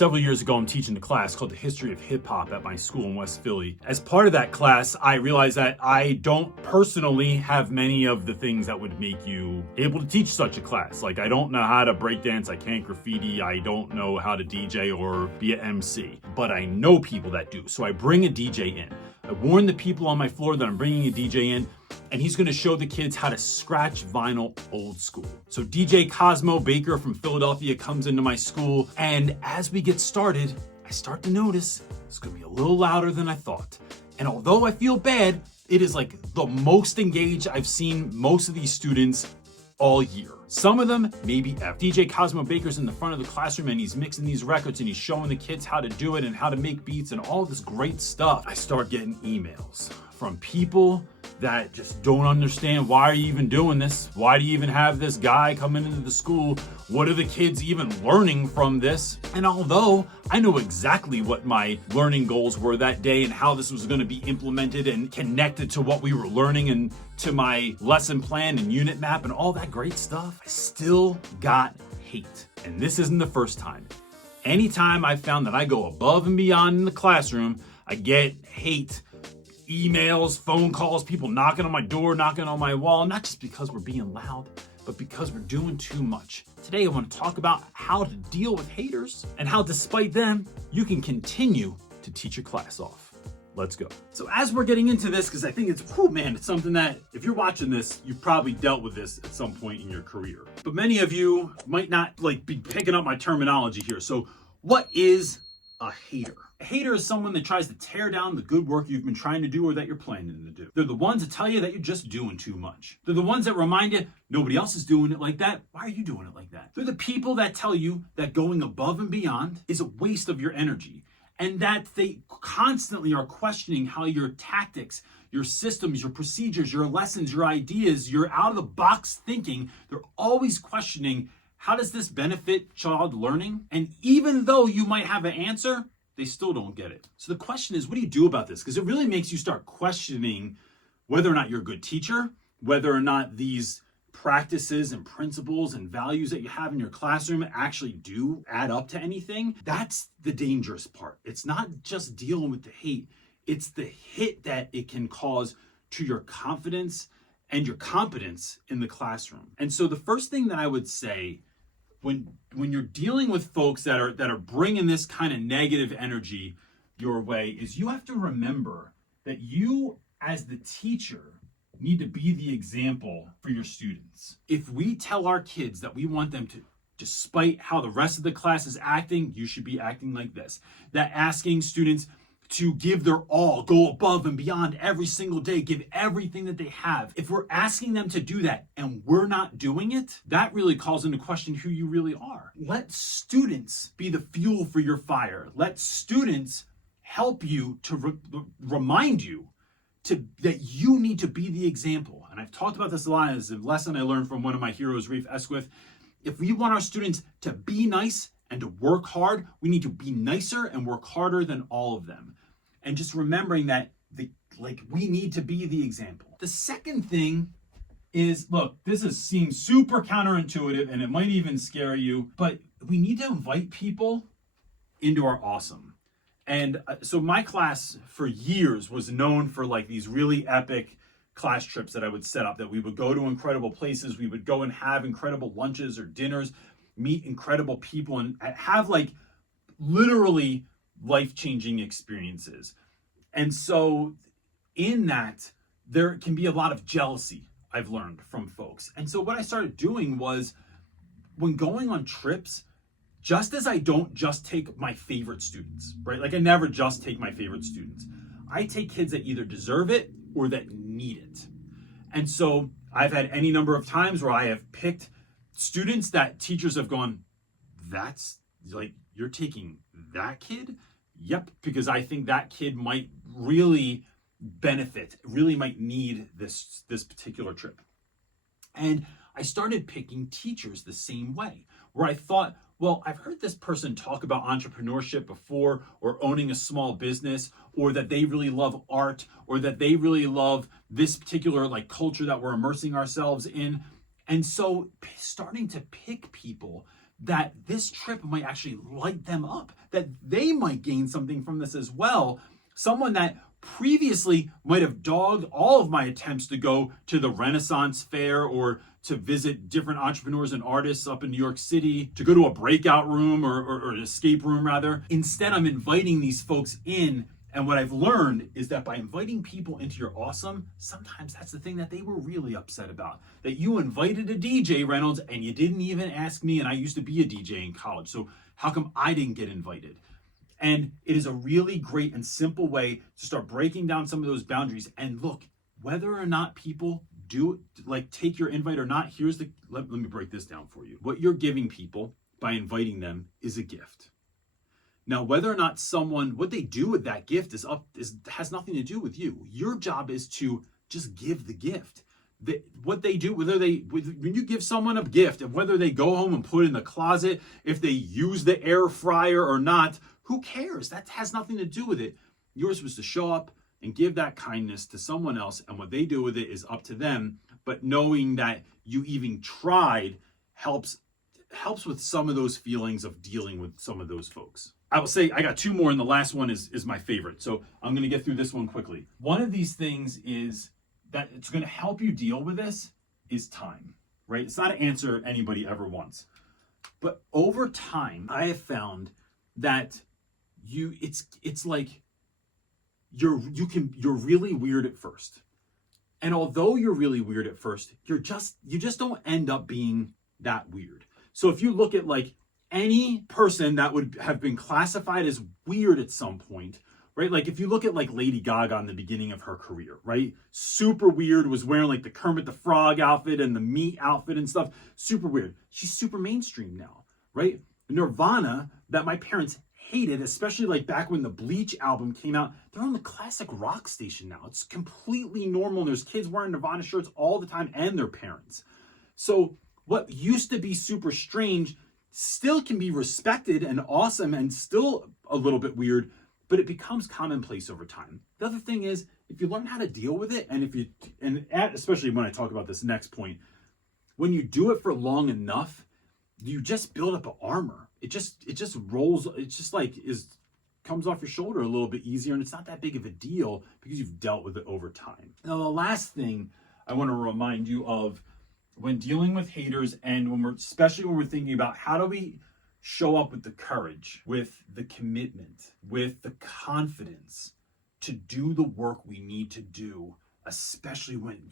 Several years ago, I'm teaching a class called the History of Hip Hop at my school in West Philly. As part of that class, I realized that I don't personally have many of the things that would make you able to teach such a class. Like, I don't know how to breakdance, I can't graffiti, I don't know how to DJ or be an MC, but I know people that do. So I bring a DJ in. I warn the people on my floor that I'm bringing a DJ in, and he's gonna show the kids how to scratch vinyl old school. So DJ Cosmo Baker from Philadelphia comes into my school, and as we get started, I start to notice it's gonna be a little louder than I thought. And although I feel bad, it is like the most engaged I've seen most of these students all year. Some of them, maybe F. DJ Cosmo Baker's in the front of the classroom and he's mixing these records and he's showing the kids how to do it and how to make beats and all this great stuff. I start getting emails from people that just don't understand, why are you even doing this? Why do you even have this guy coming into the school? What are the kids even learning from this? And although I know exactly what my learning goals were that day and how this was going to be implemented and connected to what we were learning and to my lesson plan and unit map and all that great stuff, I still got hate. And this isn't the first time. Anytime I found that I go above and beyond in the classroom, I get hate. Emails, phone calls, people knocking on my door, knocking on my wall, not just because we're being loud, but because we're doing too much. Today, I want to talk about how to deal with haters and how, despite them, you can continue to teach your class off. Let's go. So as we're getting into this, because I think it's something that if you're watching this, you've probably dealt with this at some point in your career. But many of you might not be picking up my terminology here. So what is a hater? A hater is someone that tries to tear down the good work you've been trying to do or that you're planning to do. They're the ones that tell you that you're just doing too much. They're the ones that remind you nobody else is doing it like that. Why are you doing it like that? They're the people that tell you that going above and beyond is a waste of your energy and that they constantly are questioning how your tactics, your systems, your procedures, your lessons, your ideas, your out-of-the-box thinking, they're always questioning, how does this benefit child learning? And even though you might have an answer, they still don't get it. So the question is, what do you do about this? Because it really makes you start questioning whether or not you're a good teacher, whether or not these practices and principles and values that you have in your classroom actually do add up to anything. That's the dangerous part. It's not just dealing with the hate, it's the hit that it can cause to your confidence and your competence in the classroom. And so the first thing that I would say when you're dealing with folks that are bringing this kind of negative energy your way is you have to remember that you as the teacher need to be the example for your students. If we tell our kids that we want them to, despite how the rest of the class is acting, you should be acting like this, that asking students to give their all, go above and beyond every single day, give everything that they have. If we're asking them to do that and we're not doing it, that really calls into question who you really are. Let students be the fuel for your fire. Let students help you to remind you that you need to be the example. And I've talked about this a lot as a lesson I learned from one of my heroes, Reef Esquith. If we want our students to be nice and to work hard, we need to be nicer and work harder than all of them. And just remembering that we need to be the example. The second thing is, look, this seems super counterintuitive and it might even scare you, but we need to invite people into our awesome. And so my class for years was known for these really epic class trips that I would set up, that we would go to incredible places, we would go and have incredible lunches or dinners, meet incredible people and have literally life-changing experiences. And so in that, there can be a lot of jealousy I've learned from folks. And so what I started doing was, when going on trips, just as I don't just take my favorite students, right? I never just take my favorite students. I take kids that either deserve it or that need it. And so I've had any number of times where I have picked students that teachers have gone, that's you're taking that kid? Yep, because I think that kid might really benefit, really might need this particular trip. And I started picking teachers the same way, where I thought, well, I've heard this person talk about entrepreneurship before, or owning a small business, or that they really love art, or that they really love this particular culture that we're immersing ourselves in. And so starting to pick people that this trip might actually light them up, that they might gain something from this as well. Someone that previously might have dogged all of my attempts to go to the Renaissance Fair or to visit different entrepreneurs and artists up in New York City, to go to a breakout room or an escape room rather. Instead, I'm inviting these folks in. And what I've learned is that by inviting people into your awesome, sometimes that's the thing that they were really upset about. That you invited a DJ, Reynolds, and you didn't even ask me, and I used to be a DJ in college. So how come I didn't get invited? And it is a really great and simple way to start breaking down some of those boundaries. And look, whether or not people do like take your invite or not, let me break this down for you. What you're giving people by inviting them is a gift. Now, whether or not what they do with that gift has nothing to do with you. Your job is to just give the gift. What they do, when you give someone a gift, and whether they go home and put it in the closet, if they use the air fryer or not, who cares? That has nothing to do with it. You're supposed to show up and give that kindness to someone else, and what they do with it is up to them. But knowing that you even tried helps with some of those feelings of dealing with some of those folks. I will say I got two more, and the last one is my favorite. So I'm going to get through this one quickly. One of these things is that it's going to help you deal with this is time, right? It's not an answer anybody ever wants. But over time, I have found that it's like you're really weird at first. And although you're really weird at first, you just don't end up being that weird. So if you look at like any person that would have been classified as weird at some point, right? Like if you look at like Lady Gaga in the beginning of her career, right? Super weird, was wearing like the Kermit the Frog outfit and the meat outfit and stuff. Super weird. She's super mainstream now, right? Nirvana, that my parents hated, especially like back when the Bleach album came out, they're on the classic rock station now. It's completely normal. And there's kids wearing Nirvana shirts all the time, and their parents. So what used to be super strange still can be respected and awesome and still a little bit weird, but it becomes commonplace over time. The other thing is, if you learn how to deal with it, especially when I talk about this next point, when you do it for long enough, you just build up an armor. It just rolls. It's just like comes off your shoulder a little bit easier, and it's not that big of a deal because you've dealt with it over time. Now, the last thing I want to remind you of when dealing with haters, and especially when we're thinking about how do we show up with the courage, with the commitment, with the confidence to do the work we need to do, especially when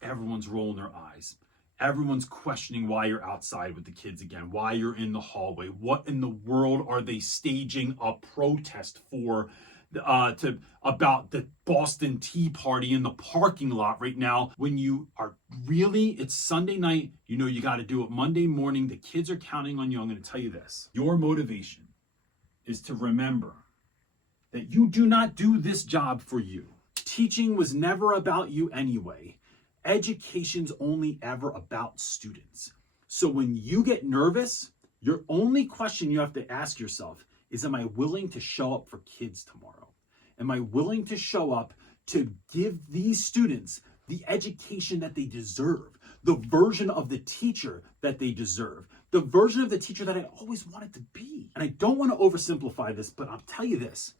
everyone's rolling their eyes. Everyone's questioning why you're outside with the kids again, why you're in the hallway. What in the world are they staging a protest for? About the Boston Tea Party in the parking lot right now, when it's Sunday night, you got to do it Monday morning. The kids are counting on you. I'm going to tell you this. Your motivation is to remember that you do not do this job for you. Teaching was never about you anyway. Education's only ever about students. So when you get nervous, your only question you have to ask yourself is, am I willing to show up for kids tomorrow? Am I willing to show up to give these students the education that they deserve, the version of the teacher that they deserve, the version of the teacher that I always wanted to be? And I don't want to oversimplify this, but I'll tell you this.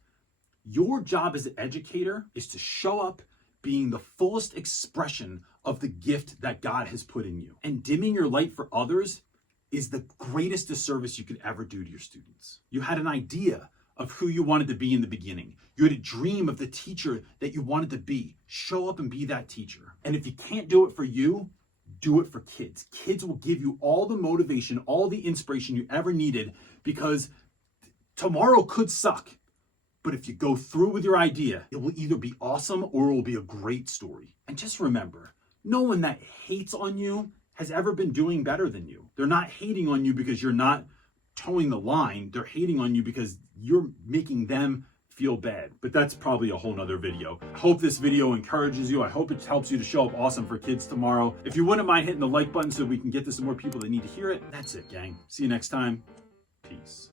Your job as an educator is to show up being the fullest expression of the gift that God has put in you. And dimming your light for others is the greatest disservice you could ever do to your students. You had an idea of who you wanted to be in the beginning. You had a dream of the teacher that you wanted to be. Show up and be that teacher. And if you can't do it for you, do it for kids. Kids will give you all the motivation, all the inspiration you ever needed, because tomorrow could suck. But if you go through with your idea, it will either be awesome or it will be a great story. And just remember, no one that hates on you has ever been doing better than you. They're not hating on you because you're not towing the line. They're hating on you because you're making them feel bad. But that's probably a whole nother video. I hope this video encourages you. I hope it helps you to show up awesome for kids tomorrow. If you wouldn't mind hitting the like button so we can get this to more people that need to hear it. That's it, gang. See you next time. Peace.